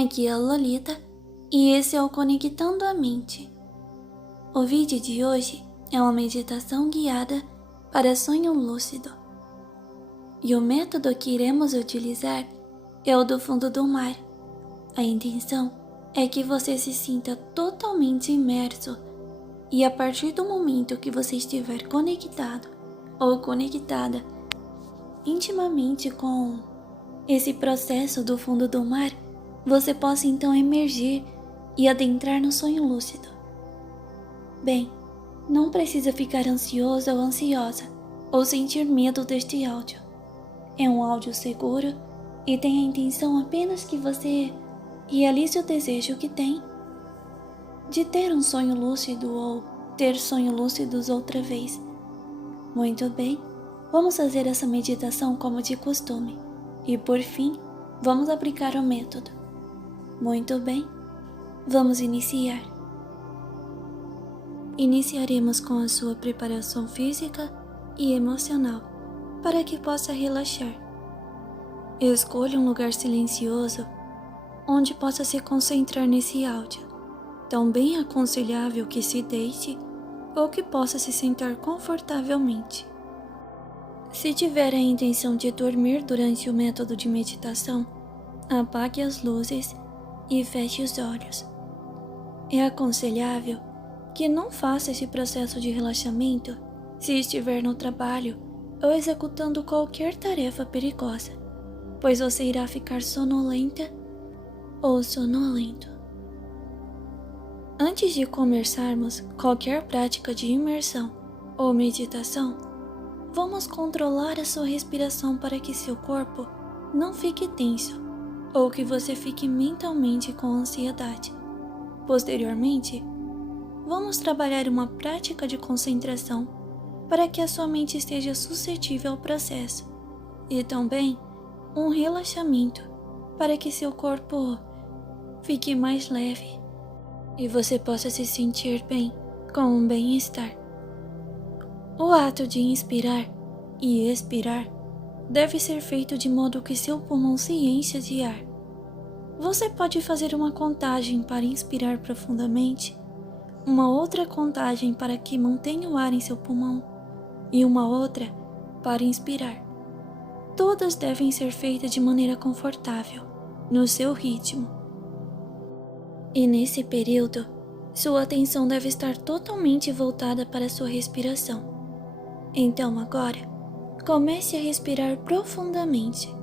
Aqui é a Lolita e esse é o Conectando a Mente. O vídeo de hoje é uma meditação guiada para sonho lúcido. E o método que iremos utilizar é o do fundo do mar. A intenção é que você se sinta totalmente imerso e a partir do momento que você estiver conectado ou conectada intimamente com esse processo do fundo do mar, você possa então emergir e adentrar no sonho lúcido. Bem, não precisa ficar ansioso ou ansiosa ou sentir medo deste áudio. É um áudio seguro e tem a intenção apenas que você realize o desejo que tem de ter um sonho lúcido ou ter sonhos lúcidos outra vez. Muito bem, vamos fazer essa meditação como de costume e por fim, vamos aplicar o método. Muito bem, vamos iniciar. Iniciaremos com a sua preparação física e emocional para que possa relaxar. Escolha um lugar silencioso onde possa se concentrar nesse áudio. Também é aconselhável que se deite ou que possa se sentar confortavelmente. Se tiver a intenção de dormir durante o método de meditação, apague as luzes e feche os olhos. É aconselhável que não faça esse processo de relaxamento se estiver no trabalho ou executando qualquer tarefa perigosa, pois você irá ficar sonolenta ou sonolento. Antes de começarmos qualquer prática de imersão ou meditação, vamos controlar a sua respiração para que seu corpo não fique tenso ou que você fique mentalmente com ansiedade. Posteriormente, vamos trabalhar uma prática de concentração para que a sua mente esteja suscetível ao processo e também um relaxamento para que seu corpo fique mais leve e você possa se sentir bem com um bem-estar. O ato de inspirar e expirar deve ser feito de modo que seu pulmão se encha de ar. Você pode fazer uma contagem para inspirar profundamente, uma outra contagem para que mantenha o ar em seu pulmão e uma outra para inspirar. Todas devem ser feitas de maneira confortável, no seu ritmo. E nesse período, sua atenção deve estar totalmente voltada para a sua respiração. Então agora, comece a respirar profundamente.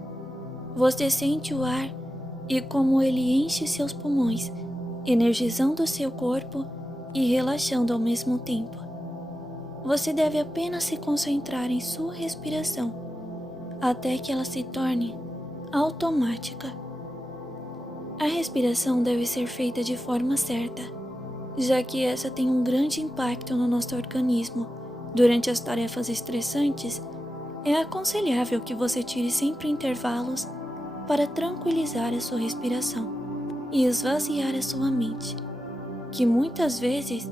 Você sente o ar e como ele enche seus pulmões, energizando seu corpo e relaxando ao mesmo tempo. Você deve apenas se concentrar em sua respiração, até que ela se torne automática. A respiração deve ser feita de forma certa, já que essa tem um grande impacto no nosso organismo. Durante as tarefas estressantes, é aconselhável que você tire sempre intervalos para tranquilizar a sua respiração e esvaziar a sua mente, que muitas vezes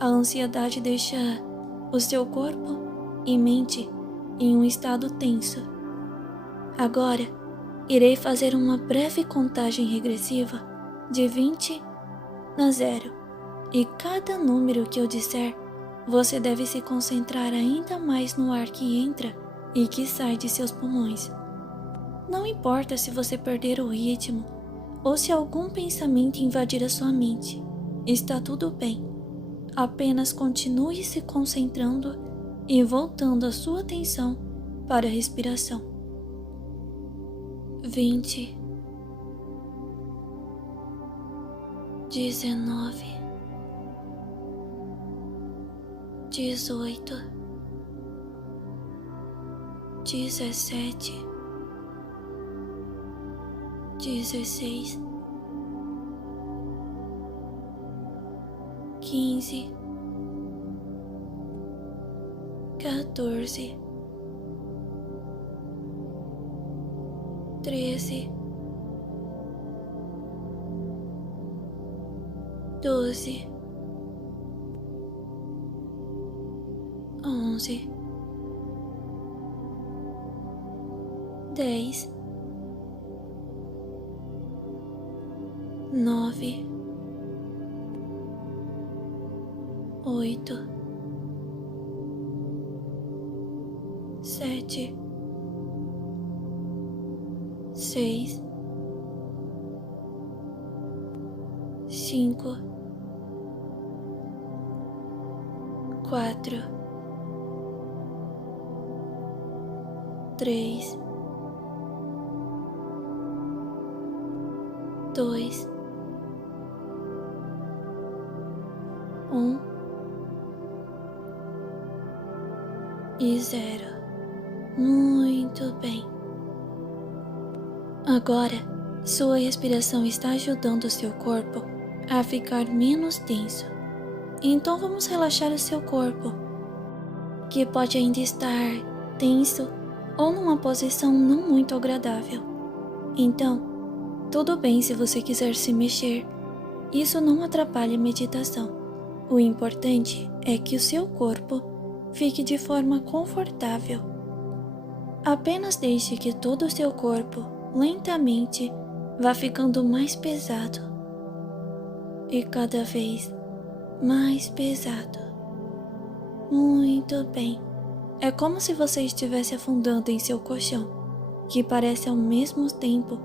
a ansiedade deixa o seu corpo e mente em um estado tenso. Agora, irei fazer uma breve contagem regressiva de 20 a 0 e cada número que eu disser, você deve se concentrar ainda mais no ar que entra e que sai de seus pulmões. Não importa se você perder o ritmo ou se algum pensamento invadir a sua mente, está tudo bem. Apenas continue se concentrando e voltando a sua atenção para a respiração. 20, 19, 18, 17, 16, 15, 14, 13, 12, 11, 10, 9, 8, 7, 6, 5, 4, 3, 2, 1 e 0. Muito bem. Agora, sua respiração está ajudando o seu corpo a ficar menos tenso. Então vamos relaxar o seu corpo, que pode ainda estar tenso ou numa posição não muito agradável. Então, tudo bem se você quiser se mexer. Isso não atrapalha a meditação. O importante é que o seu corpo fique de forma confortável. Apenas deixe que todo o seu corpo lentamente vá ficando mais pesado e cada vez mais pesado. Muito bem. É como se você estivesse afundando em seu colchão, que parece ao mesmo tempo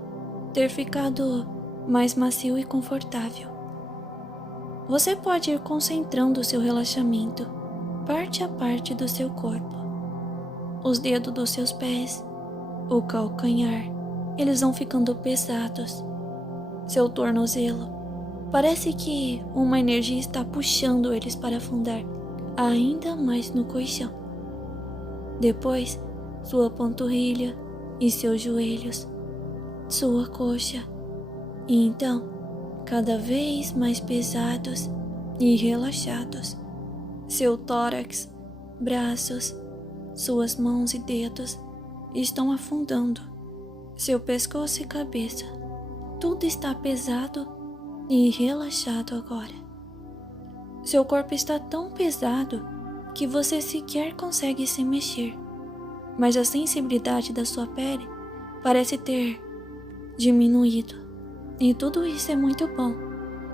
ter ficado mais macio e confortável. Você pode ir concentrando o seu relaxamento parte a parte do seu corpo. Os dedos dos seus pés, o calcanhar, eles vão ficando pesados. Seu tornozelo, parece que uma energia está puxando eles para afundar ainda mais no colchão. Depois, sua panturrilha e seus joelhos, sua coxa, e então, cada vez mais pesados e relaxados. Seu tórax, braços, suas mãos e dedos estão afundando. Seu pescoço e cabeça, tudo está pesado e relaxado agora. Seu corpo está tão pesado que você sequer consegue se mexer, mas a sensibilidade da sua pele parece ter diminuído. E tudo isso é muito bom.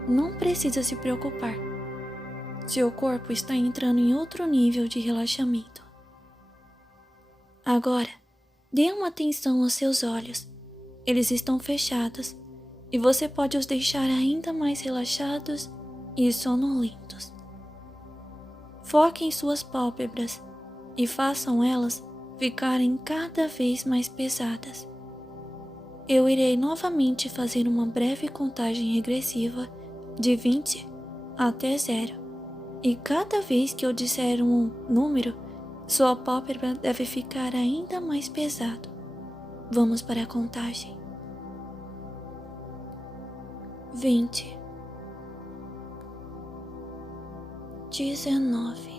Não precisa se preocupar. Seu corpo está entrando em outro nível de relaxamento. Agora, dê uma atenção aos seus olhos. Eles estão fechados e você pode os deixar ainda mais relaxados e sonolentos. Foque em suas pálpebras e façam elas ficarem cada vez mais pesadas. Eu irei novamente fazer uma breve contagem regressiva de 20 até 0. E cada vez que eu disser um número, sua pálpebra deve ficar ainda mais pesado. Vamos para a contagem. 20, 19,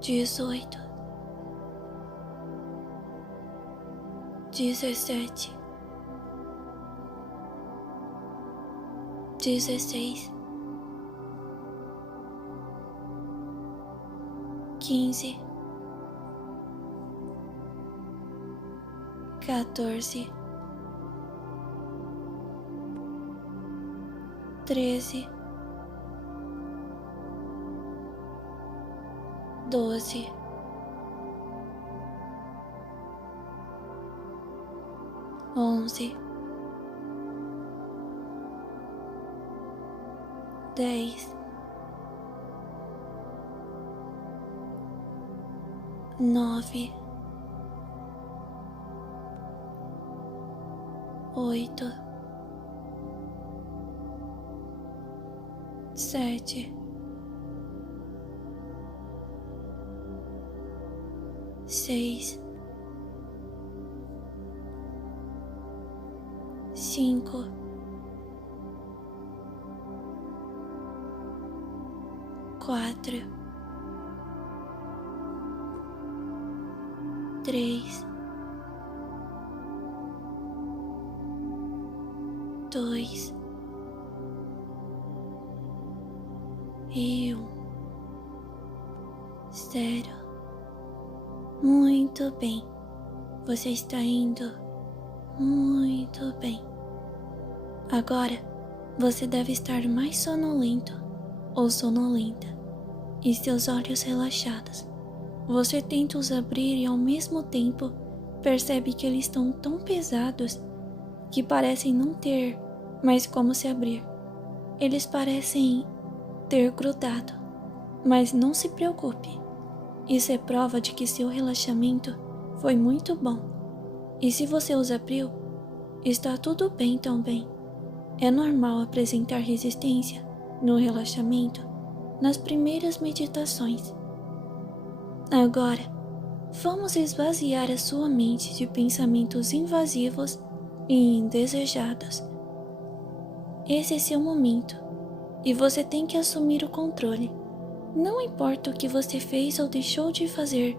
18, 17, 16, 15, 14, 13, 12, 11, 10, 9, 8, 7, 6, 5, 4, 3, 2 e 1. 0. Muito bem. Você está indo Muito bem. Agora, você deve estar mais sonolento ou sonolenta e seus olhos relaxados. Você tenta os abrir e ao mesmo tempo percebe que eles estão tão pesados que parecem não ter mais como se abrir. Eles parecem ter grudado, mas não se preocupe. Isso é prova de que seu relaxamento foi muito bom. E se você os abriu, está tudo bem também. É normal apresentar resistência no relaxamento nas primeiras meditações. Agora, vamos esvaziar a sua mente de pensamentos invasivos e indesejados. Esse é seu momento e você tem que assumir o controle. Não importa o que você fez ou deixou de fazer,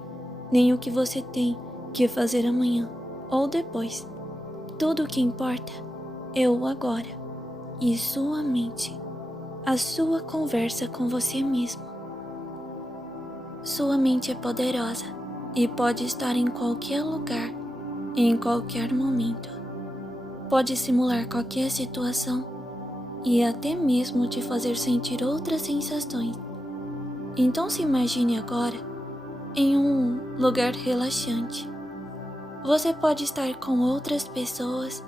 nem o que você tem que fazer amanhã ou depois. Tudo o que importa é o agora e sua mente, a sua conversa com você mesmo. Sua mente é poderosa e pode estar em qualquer lugar, em qualquer momento. Pode simular qualquer situação e até mesmo te fazer sentir outras sensações. Então se imagine agora em um lugar relaxante. Você pode estar com outras pessoas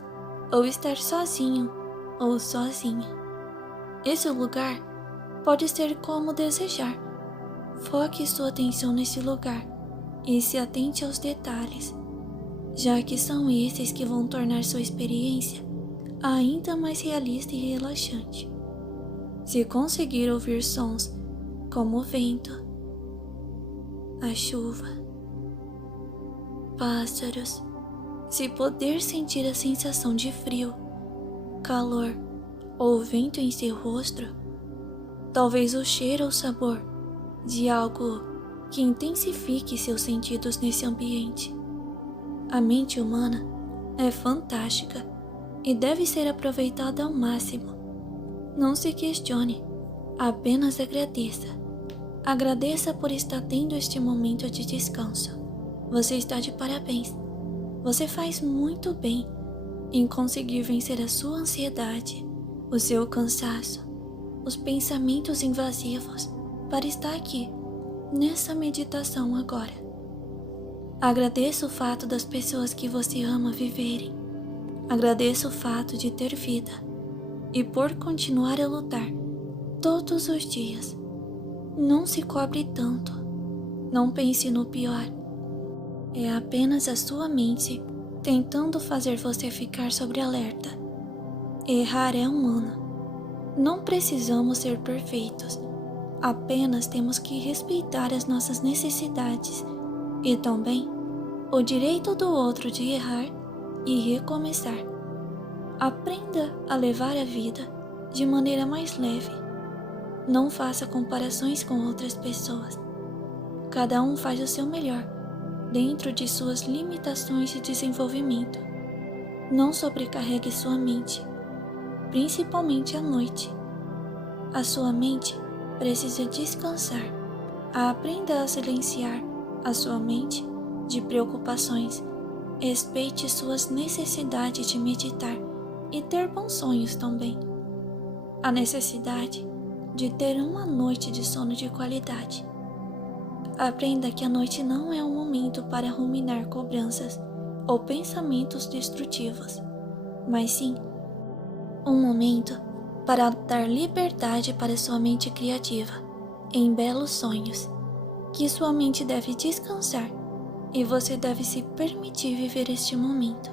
ou estar sozinho ou sozinha. Esse lugar pode ser como desejar. Foque sua atenção nesse lugar e se atente aos detalhes, já que são esses que vão tornar sua experiência ainda mais realista e relaxante. Se conseguir ouvir sons como o vento, a chuva, pássaros, se poder sentir a sensação de frio, calor ou vento em seu rosto, talvez o cheiro ou sabor de algo que intensifique seus sentidos nesse ambiente. A mente humana é fantástica e deve ser aproveitada ao máximo. Não se questione, apenas agradeça. Agradeça por estar tendo este momento de descanso. Você está de parabéns. Você faz muito bem em conseguir vencer a sua ansiedade, o seu cansaço, os pensamentos invasivos para estar aqui, nessa meditação agora. Agradeça o fato das pessoas que você ama viverem. Agradeça o fato de ter vida e por continuar a lutar todos os dias. Não se cobre tanto. Não pense no pior. É apenas a sua mente tentando fazer você ficar sobre alerta. Errar é humano. Não precisamos ser perfeitos. Apenas temos que respeitar as nossas necessidades e também o direito do outro de errar e recomeçar. Aprenda a levar a vida de maneira mais leve. Não faça comparações com outras pessoas. Cada um faz o seu melhor, dentro de suas limitações de desenvolvimento. Não sobrecarregue sua mente, principalmente à noite. A sua mente precisa descansar. Aprenda a silenciar a sua mente de preocupações. Respeite suas necessidades de meditar e ter bons sonhos também. A necessidade de ter uma noite de sono de qualidade. Aprenda que a noite não é um momento para ruminar cobranças ou pensamentos destrutivos, mas sim um momento para dar liberdade para sua mente criativa em belos sonhos, que sua mente deve descansar e você deve se permitir viver este momento.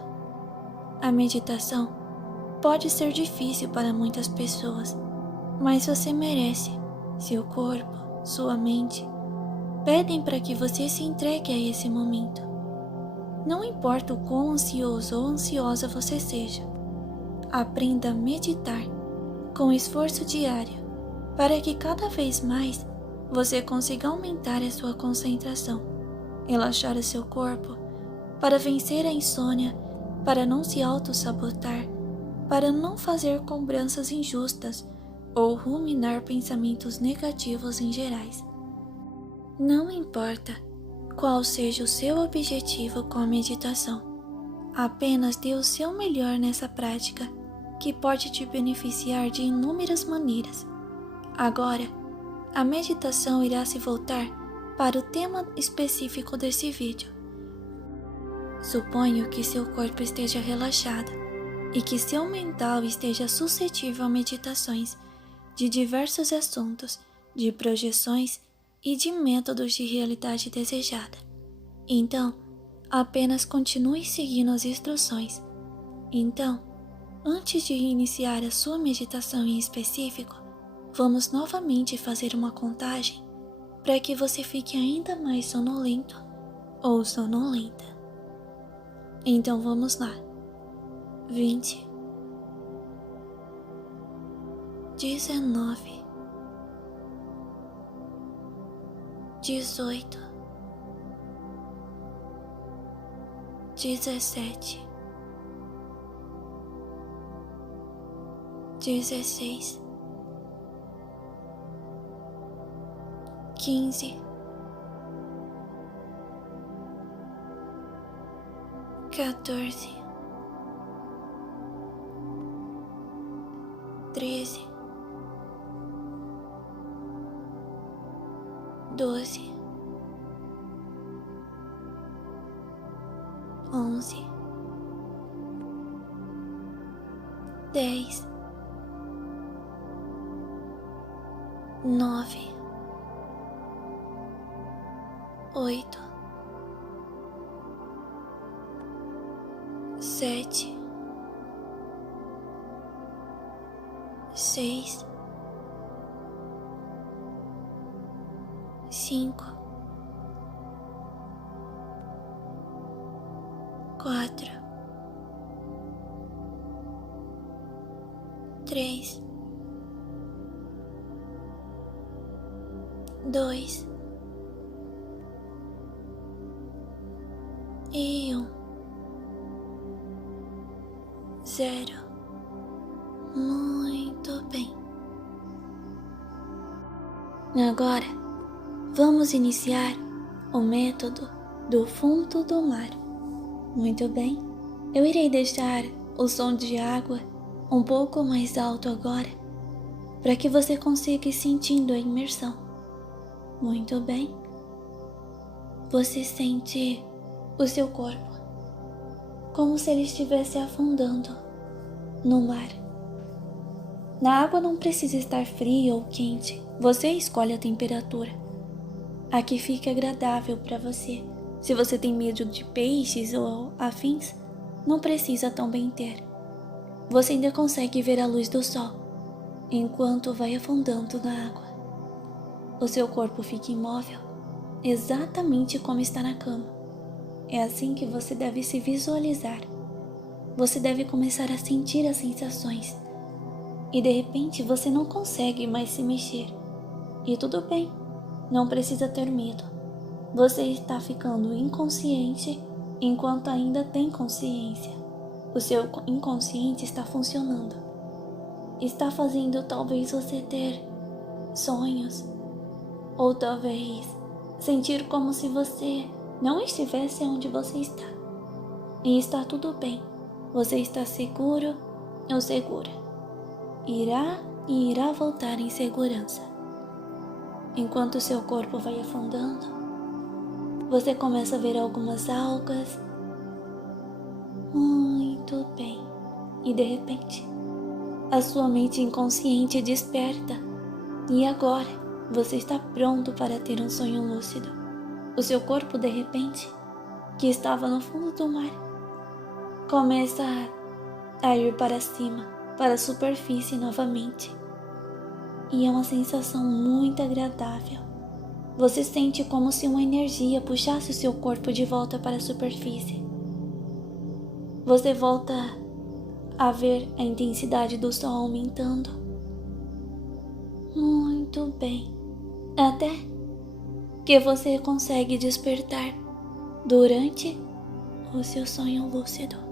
A meditação pode ser difícil para muitas pessoas, mas você merece. Seu corpo, sua mente, pedem para que você se entregue a esse momento. Não importa o quão ansioso ou ansiosa você seja, aprenda a meditar com esforço diário para que cada vez mais você consiga aumentar a sua concentração, relaxar o seu corpo, para vencer a insônia, para não se auto-sabotar, para não fazer cobranças injustas ou ruminar pensamentos negativos em gerais. Não importa qual seja o seu objetivo com a meditação, Apenas dê o seu melhor nessa prática, que pode te beneficiar de inúmeras maneiras. Agora, a meditação irá se voltar para o tema específico desse vídeo. Suponho que seu corpo esteja relaxado e que seu mental esteja suscetível a meditações de diversos assuntos, de projeções e de métodos de realidade desejada. Então, apenas continue seguindo as instruções. Então, antes de iniciar a sua meditação em específico, vamos novamente fazer uma contagem para que você fique ainda mais sonolento ou sonolenta. Então vamos lá. 20, 19, 18, 17, 16, 15, 14, 13, 12, 11, 10, 9, 8, 7, 6, 5, 4, 3, 2 e 1. 0. Muito bem. Agora, vamos iniciar o método do fundo do mar. Muito bem. Eu irei deixar o som de água um pouco mais alto agora, para que você consiga ir sentindo a imersão. Muito bem. Você sente o seu corpo como se ele estivesse afundando no mar. Na água não precisa estar fria ou quente, você escolhe a temperatura. A que fica agradável para você. Se você tem medo de peixes ou afins, não precisa também ter. Você ainda consegue ver a luz do sol, enquanto vai afundando na água. O seu corpo fica imóvel, exatamente como está na cama. É assim que você deve se visualizar. Você deve começar a sentir as sensações. E de repente você não consegue mais se mexer. E tudo bem, não precisa ter medo. Você está ficando inconsciente enquanto ainda tem consciência. O seu inconsciente está funcionando. Está fazendo talvez você ter sonhos. Ou talvez sentir como se você não estivesse onde você está. E está tudo bem. Você está seguro ou segura. Irá voltar em segurança. Enquanto seu corpo vai afundando, você começa a ver algumas algas. Muito bem. E de repente, a sua mente inconsciente desperta. E agora, você está pronto para ter um sonho lúcido. O seu corpo, de repente, que estava no fundo do mar, começa a ir para cima, para a superfície novamente. E é uma sensação muito agradável. Você sente como se uma energia puxasse o seu corpo de volta para a superfície. Você volta a ver a intensidade do sol aumentando. Muito bem. Até que você consegue despertar durante o seu sonho lúcido.